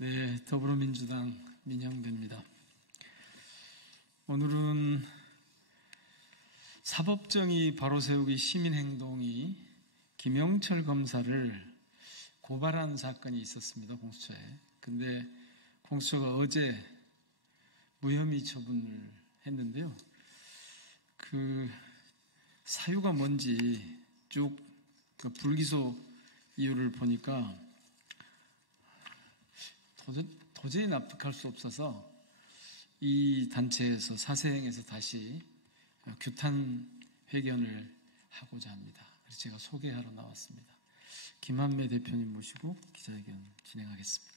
네, 더불어민주당 민영배입니다. 오늘은 사법정의 바로세우기 시민행동이 김영철 검사를 고발한 사건이 있었습니다, 공수처에. 근데 공수처가 어제 무혐의 처분을 했는데요. 그 사유가 뭔지 쭉 불기소 이유를 보니까 도저히 납득할 수 없어서 이 단체에서 사생에서 다시 규탄 회견을 하고자 합니다. 그래서 제가 소개하러 나왔습니다. 김한매 대표님 모시고 기자회견 진행하겠습니다.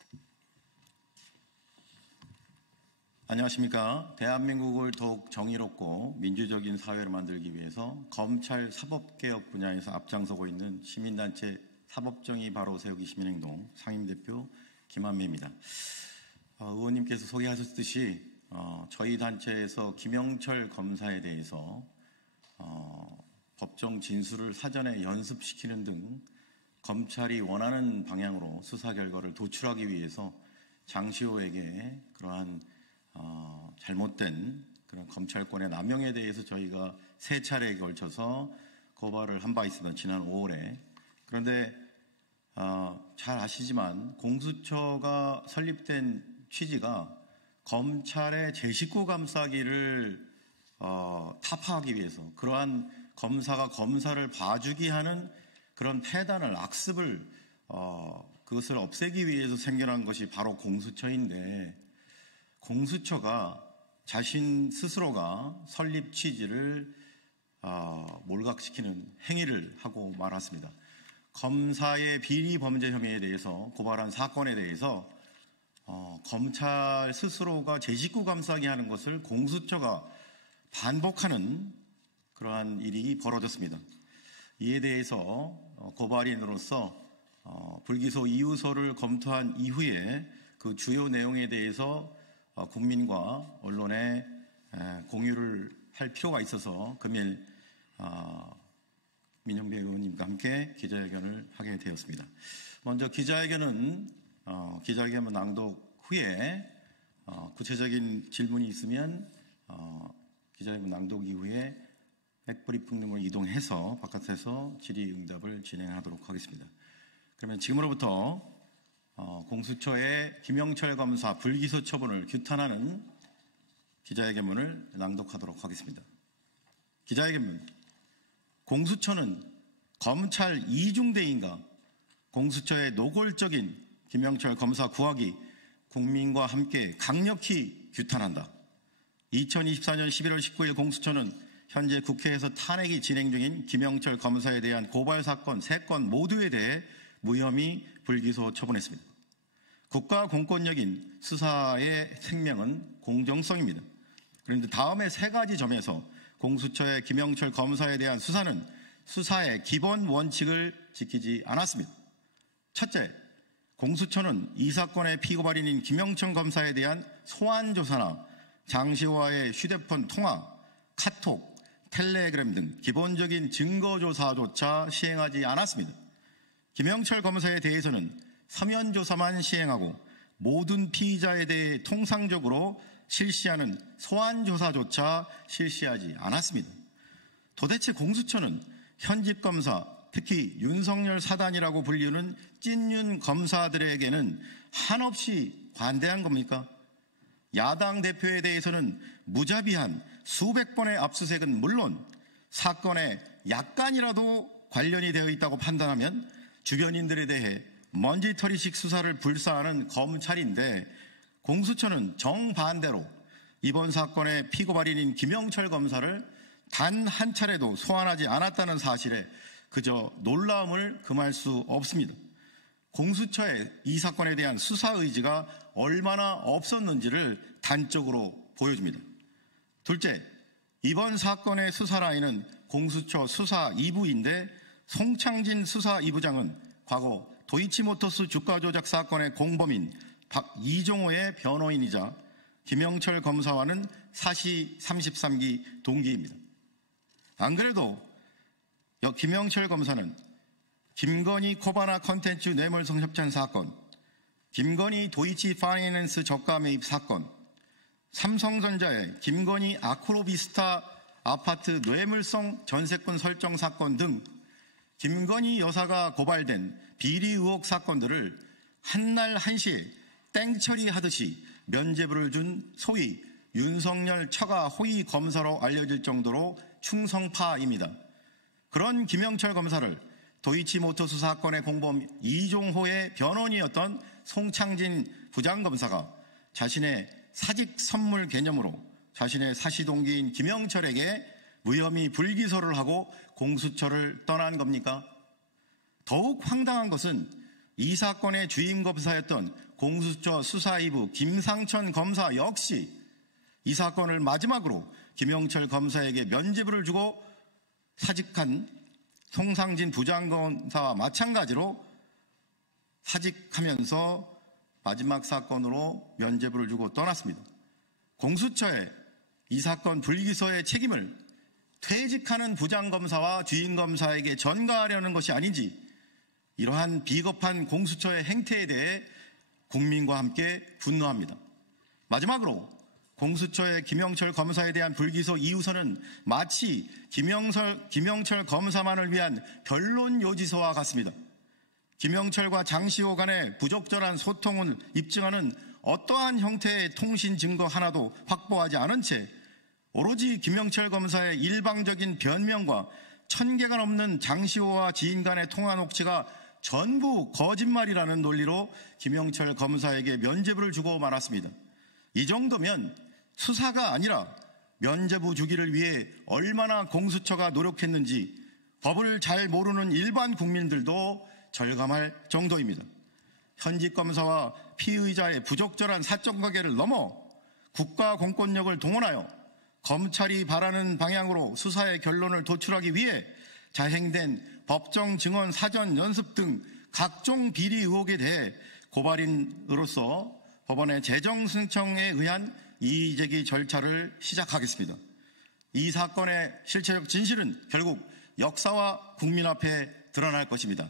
안녕하십니까. 대한민국을 더욱 정의롭고 민주적인 사회를 만들기 위해서 검찰 사법개혁 분야에서 앞장서고 있는 시민단체 사법정의 바로세우기 시민행동 상임대표 김한매입니다. 의원님께서 소개하셨듯이 저희 단체에서 김영철 검사에 대해서 법정 진술을 사전에 연습시키는 등 검찰이 원하는 방향으로 수사 결과를 도출하기 위해서 장시호에게 그러한 잘못된 그런 검찰권의 남용에 대해서 저희가 3차례에 걸쳐서 고발을 한 바 있습니다. 지난 5월에. 그런데 잘 아시지만 공수처가 설립된 취지가 검찰의 제 식구 감싸기를 타파하기 위해서 그러한 검사가 검사를 봐주기 하는 그런 폐단을 악습을 그것을 없애기 위해서 생겨난 것이 바로 공수처인데, 공수처가 자신 스스로가 설립 취지를 몰각시키는 행위를 하고 말았습니다. 검사의 비리 범죄 혐의에 대해서 고발한 사건에 대해서 검찰 스스로가 제 식구 감싸기 하는 것을 공수처가 반복하는 그러한 일이 벌어졌습니다. 이에 대해서 고발인으로서 불기소 이유서를 검토한 이후에 그 주요 내용에 대해서 국민과 언론에 공유를 할 필요가 있어서 금일 민영배 의원님과 함께 기자회견을 하게 되었습니다. 먼저 기자회견 낭독 후에 구체적인 질문이 있으면 기자회견 낭독 이후에 백브리핑룸으로 이동해서 바깥에서 질의응답을 진행하도록 하겠습니다. 그러면 지금으로부터 공수처의 김영철 검사 불기소 처분을 규탄하는 기자회견문을 낭독하도록 하겠습니다. 기자회견문. 공수처는 검찰 이중대인가? 공수처의 노골적인 김영철 검사 구하기 국민과 함께 강력히 규탄한다. 2024년 11월 19일 공수처는 현재 국회에서 탄핵이 진행 중인 김영철 검사에 대한 고발 사건 3건 모두에 대해 무혐의 불기소 처분했습니다. 국가 공권력인 수사의 생명은 공정성입니다. 그런데 다음에 3가지 점에서 공수처의 김영철 검사에 대한 수사는 수사의 기본 원칙을 지키지 않았습니다. 첫째, 공수처는 이 사건의 피고발인인 김영철 검사에 대한 소환조사나 장시호와의 휴대폰 통화, 카톡, 텔레그램 등 기본적인 증거조사조차 시행하지 않았습니다. 김영철 검사에 대해서는 서면조사만 시행하고 모든 피의자에 대해 통상적으로 실시하는 소환조사조차 실시하지 않았습니다. 도대체 공수처는 현직 검사, 특히 윤석열 사단이라고 불리는 찐윤 검사들에게는 한없이 관대한 겁니까? 야당 대표에 대해서는 무자비한 수백 번의 압수수색은 물론 사건에 약간이라도 관련이 되어 있다고 판단하면 주변인들에 대해 먼지털이식 수사를 불사하는 검찰인데, 공수처는 정반대로 이번 사건의 피고발인인 김영철 검사를 단 한 차례도 소환하지 않았다는 사실에 그저 놀라움을 금할 수 없습니다. 공수처의 이 사건에 대한 수사 의지가 얼마나 없었는지를 단적으로 보여줍니다. 둘째, 이번 사건의 수사 라인은 공수처 수사 2부인데 송창진 수사 2부장은 과거 도이치모터스 주가 조작 사건의 공범인 이종호의 변호인이자 김영철 검사와는 사시 33기 동기입니다. 안 그래도 김영철 검사는 김건희 코바나 컨텐츠 뇌물성 협찬 사건, 김건희 도이치 파이낸스 저가 매입 사건, 삼성전자의 김건희 아크로비스타 아파트 뇌물성 전세권 설정 사건 등 김건희 여사가 고발된 비리 의혹 사건들을 한날 한시에 땡처리하듯이 면죄부를 준 소위 윤석열 처가 호위 검사로 알려질 정도로 충성파입니다. 그런 김영철 검사를 도이치모터스 사건의 공범 이종호의 변호인이었던 송창진 부장검사가 자신의 사직 선물 개념으로 자신의 사시동기인 김영철에게 무혐의 불기소를 하고 공수처를 떠난 겁니까? 더욱 황당한 것은 이 사건의 주임 검사였던 공수처 수사 2부 김상천 검사 역시 이 사건을 마지막으로 김영철 검사에게 면죄부를 주고 사직한 송상진 부장검사와 마찬가지로 사직하면서 마지막 사건으로 면죄부를 주고 떠났습니다. 공수처의 이 사건 불기소의 책임을 퇴직하는 부장검사와 주임검사에게 전가하려는 것이 아닌지 이러한 비겁한 공수처의 행태에 대해 국민과 함께 분노합니다. 마지막으로 공수처의 김영철 검사에 대한 불기소 이유서는 마치 김영철 검사만을 위한 변론 요지서와 같습니다. 김영철과 장시호 간의 부적절한 소통을 입증하는 어떠한 형태의 통신 증거 하나도 확보하지 않은 채 오로지 김영철 검사의 일방적인 변명과 1000개가 넘는 장시호와 지인 간의 통화 녹취가 전부 거짓말이라는 논리로 김영철 검사에게 면죄부를 주고 말았습니다. 이 정도면 수사가 아니라 면죄부 주기를 위해 얼마나 공수처가 노력했는지 법을 잘 모르는 일반 국민들도 절감할 정도입니다. 현직 검사와 피의자의 부적절한 사적 관계를 넘어 국가 공권력을 동원하여 검찰이 바라는 방향으로 수사의 결론을 도출하기 위해 자행된 법정 증언 사전 연습 등 각종 비리 의혹에 대해 고발인으로서 법원의 재정 신청에 의한 이의제기 절차를 시작하겠습니다. 이 사건의 실체적 진실은 결국 역사와 국민 앞에 드러날 것입니다.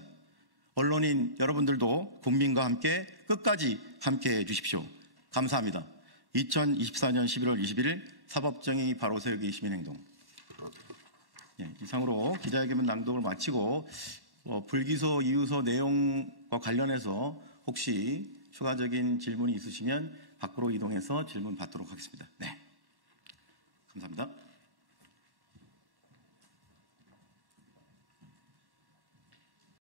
언론인 여러분들도 국민과 함께 끝까지 함께해 주십시오. 감사합니다. 2024년 11월 21일 사법정의 바로 세우기 시민행동. 이상으로 기자회견 낭독을 마치고 불기소 이유서 내용과 관련해서 혹시 추가적인 질문이 있으시면 밖으로 이동해서 질문 받도록 하겠습니다. 네, 감사합니다.